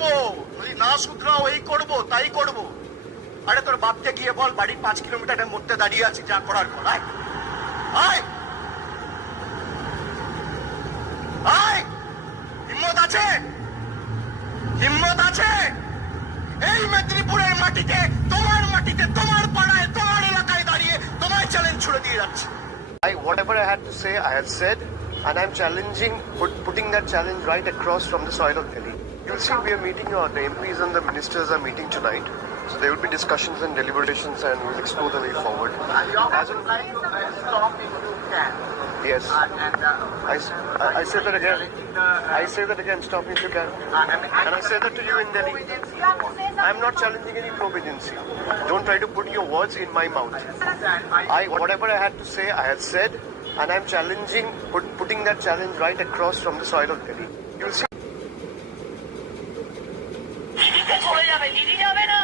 দেবো, যদি না শুধরাও এই করবো তাই করবো। আরে তোর বাপকে গিয়ে বল, বাড়ি 5 কিলোমিটারের মধ্যে দাঁড়িয়ে আছি, যা করার কর। আয় আয় আয়, হিম্মত আছে, হিম্মত আছে। এই মেদিনীপুরের মাটিতে, তোমার মাটিতে, তোমার পাড়ায়, তোমার এলাকায় দাঁড়িয়ে তোমায় চ্যালেঞ্জ ছুড়ে দিয়ে যাচ্ছে। Whatever I had to say, I had said, and I'm challenging, putting that challenge right across from the soil of Delhi. You'll see we are meeting, the MPs and the ministers are meeting tonight. So there will be discussions and deliberations, and we'll explore the way forward. As in, stop if you can. Yes. I say that again. I say that again. Stop me if you can. And I say that to you in Delhi. I'm not challenging any probe agency. Don't try to put your words in my mouth. Whatever I had to say, I had said, and I'm challenging, putting that challenge right across from the soil of Delhi. You'll see. দিদিকে চলে যাবে, দিদি যাবে না,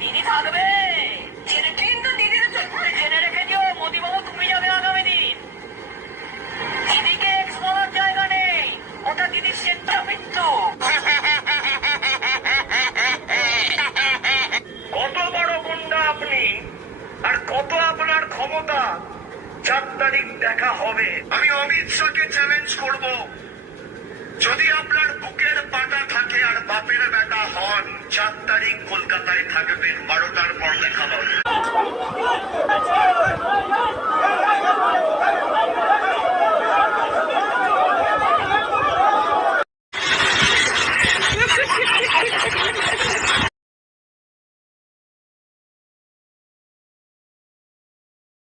দিদি থাকবে। কিন্তু দিদির জেনে রেখে দিও, মোদিবাবু তুমি যাবে আগামী দিন। দিদিকে এক্স বলার জায়গা নেই, ওটা দিদির সেটা মৃত্যু। কত বড় গুন্ডা আপনি, আর কত আপনার ক্ষমতা, 4 তারিখ দেখা হবে। আমি অমিত শাহকে চ্যালেঞ্জ করব, যদি আপনার বুকের পাটা থাকে আর বাপের বেটা হন, 4 তারিখ কলকাতায় থাকবেন, 12টার পর দেখা হবে।